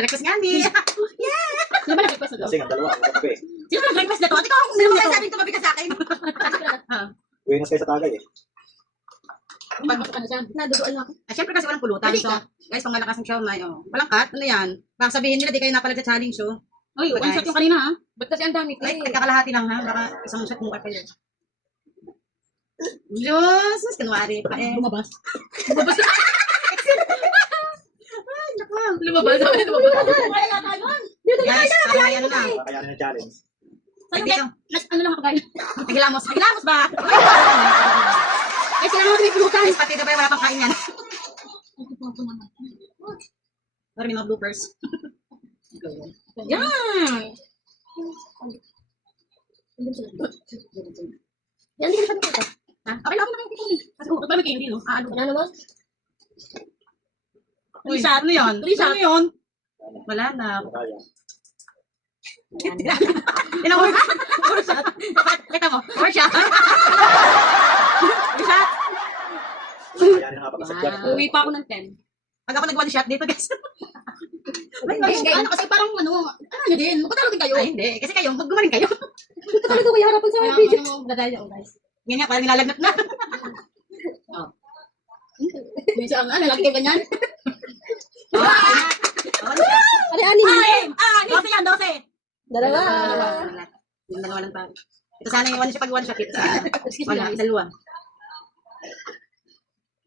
Request nga ni. Yeah! Sino ba nag-request na to? Kasi nga, dalawa. Ang katabi. Sino ba nag-request na to? Ate ko, sino ba sabing tumabi ka sa akin? Buenas kayo sa tagay eh. Pagmasok ka na siya. Naduduan na ako. Siyempre kasi walang pulutan. So, guys, pang malakas ng siomay. Walang cut. Ano yan? Baka sabihin nila, di kayo napalag sa challenge show. Uy, one shot yung kanina ha. Ba't kasi ang dami? Like, nagkakalahati lang ha. Baka isang shot mo kayo. Diyos! Mas kanwari pa eh. Lumabas. Lumabas. Kaya na tayo. Guys, kaya ano na. Kakayanin ng challenge. Ano lang ako kain? Tigilamos. Tigilamos ba? Ay, sila naman may pulutan. Guys, pati ba wala pang kain yan? Sorry, may mga bloopers. Yan! Yan, hindi ka na Ha? Okay lang ako naman yung kasi kung ba may candy, no? Ah, ano? Wala naman. Uy, ano yun? Ano yun? Wala na. Kaya. Ilan mo? Four shot. Kita mo? Four shot. Four shot. Kakayanin nga pagkasagyan. Uwi pa ako ng 10. Pag ako nag-one shot dito, guys. Ano kasi parang ano nyo din, magkatalo din kayo. Ay, hindi. Kasi kayo, maggumaling kayo. Magkatalo ko kayo harapan sa video. Dadaya ako guys. Ganyan, parang nilalagnat na. Medyo ang lagi kayo ganyan. Ano, Ani. 12 yan, 12. Dalawa. Yung dalawa lang tayo. Ito sana yung one shot pag one shot. Ito sana. Excuse me. Wala, dalawa.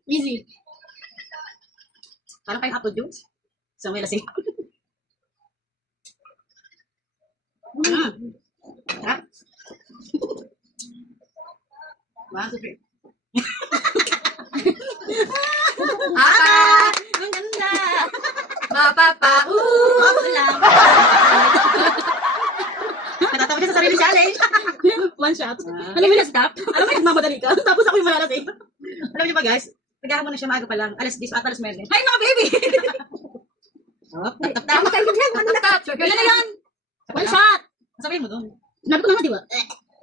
Easy. Parang kayo apple juice. So, may lasing. Sarap. 1, 2, 3. Ang ganda! Lang. Natatawa siya sa sarili challenge. One shot. Alam mo na stop? Alam mo, nagmamadali ka. Tapos ako yung malalasing. Alam niyo ba guys? Naghahamon na siya maaga pa lang. Alas 10 at alas 9. Hi mga baby! Tama kayo dyan. Ano na ka? Yan na yan! One shot. Sabihin mo doon. Sinabi ko na nga, di ba?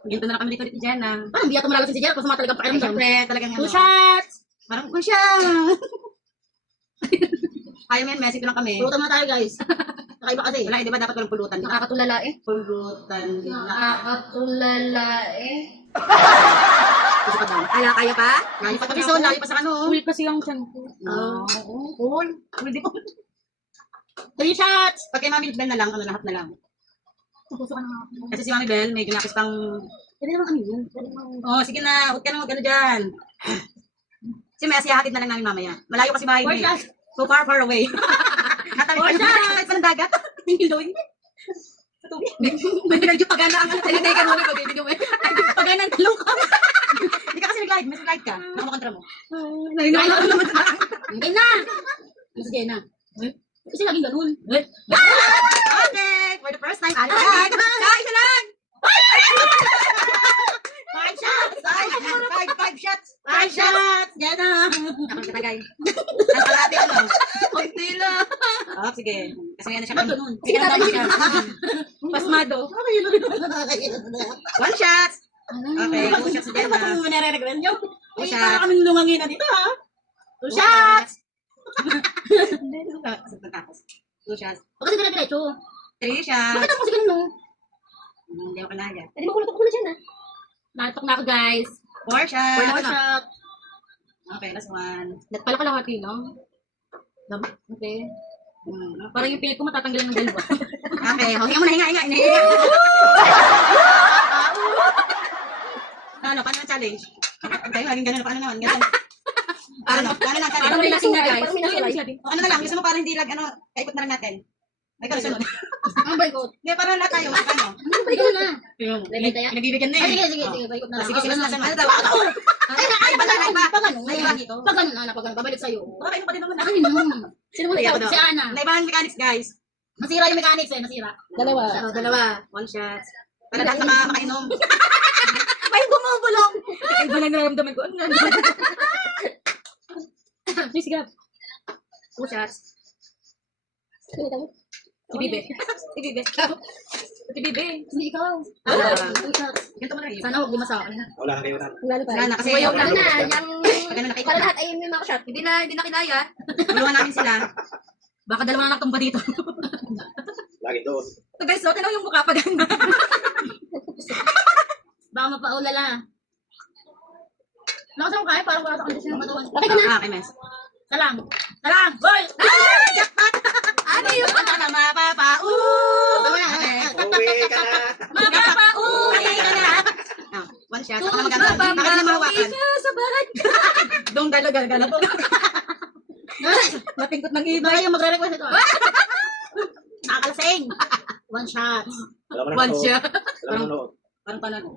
Ginto na lang kami dito ni Jenna. Parang hindi ako malalas si Jenna kung sama talagang pakiramdam. Siyempre, talagang Two shots. Parang kung siya. Ayaw mo yan, messy ko lang kami. Pulutan na tayo guys. Nakaiba kasi. Wala, di ba dapat walang pulutan? Nakakatulala eh. Pulutan. Nakakatulala eh. Gusto pa daw. Ala, kaya pa? Kaya pa kami son, layo pa sa ano. Cool kasi yung chan ko. Cool. Cool di ko. 3 shots. Pag kay Mami Bell na lang, ano lahat na lang. Puso ka na. Kasi si Mami Bell, may ginakis pang... Pwede naman ano yun. Pwede naman. Oh, sige na, huwag ka na mag-ano dyan. Kasi may asiyahatid na lang namin mamaya. Malayo kasi bahay 4 niya. shots. So far, far away. Natawid pa ng dagat. Hildoin. Sa tubig. May medyo pagana ang ano. Tinitake mo na pag-ibigyo mo. Pagana ang talong ka. Hindi ka kasi nag-live. Mas nag-live ka. Nakakontra mo. Nahinala ko naman sa Hindi na. Ano si Jenna? Kasi laging ganun. Okay. For the first time, alis ka. Guys, isa lang. 5 shots. 5 shots. 5 shots. Jenna. Ako kita, guys. Ang kalati, ano? Kunti lang. Oh, sige. Kasi ano siya. Sige na dapat siya. Pasmado. One shot. Okay, 2 shots din Ano ba na. itong nare-regret nyo? Two Ay, shots. para kaming lumangin na dito ha. 2 shots. 2 shots. Huwag kasi dire-diretso. 3 shots. Bakit ako kasi ganun no? Hindi ako kanaya. Pwede makulot ako na dyan ha. Nakatok na ako guys. 4 shots. 4 shot. Okay, last one. Dapat pala kalahati lang. Okay. Parang yung pilit ko matatanggalan ng dalawa. Okay, hinga muna, hinga. Ano, paano ang challenge? Tayo, laging ganun, paano naman? Ganun. Paano na Parang challenge? may lasing na guys. Ano na lang, gusto mo parang hindi lag, ano, kaikot na lang natin. Ay, kano sunod? Ang boycott. Hindi, parang lahat tayo, ano? Boycott na. Level tayo. Nagbibigyan na Ay, eh. sige, boycott na lang. Sige, sige, Ako sige. naman. Ano daw? Ay, pag ano? Pag ganun na, pag ganun, babalik sa'yo. Baka kayo pa din naman. Ano yun? Sino mo Ay, ako ikaw? daw. Si Ana. Naibang mechanics, guys. Masira yung mechanics eh, masira. Dalawa. 1 shot. Para lahat na makainom. May bumubulong. Iba lang nararamdaman ko. Please, Gab. 2 shots. Si Bibe. Si Bibe. Si Bibe. Hindi ikaw. Ganito mo na yun. Sana huwag lima sa akin. Wala na kayo na. Wala na, kasi Ayaw yung na. pag ano nakita. Para lahat ay may mga shot. Hindi na kinaya. Tulungan namin sila. Baka dalawa na nagtumba dito. Lagi doon. Ito guys, so, tinaw yung mukha pa ganda. Baka mapaulala. Nakasama kayo, parang wala sa kondisyon ng katawan. Okay ka na. Okay, mes. Salang. Salang. Boy! Ano yung na mapapauwi? Uwi ka na. Mapapauwi ka na. Oh, one shot. Ako na magagawa. Ako na mahawakan. sa barat. Dong dalaga na po. Napingkot ng iba. Baka yung magre-request ito. Nakakalasing. One shot. Alam mo na One nanood. shot. Alam mo na nanood. Parang panalo.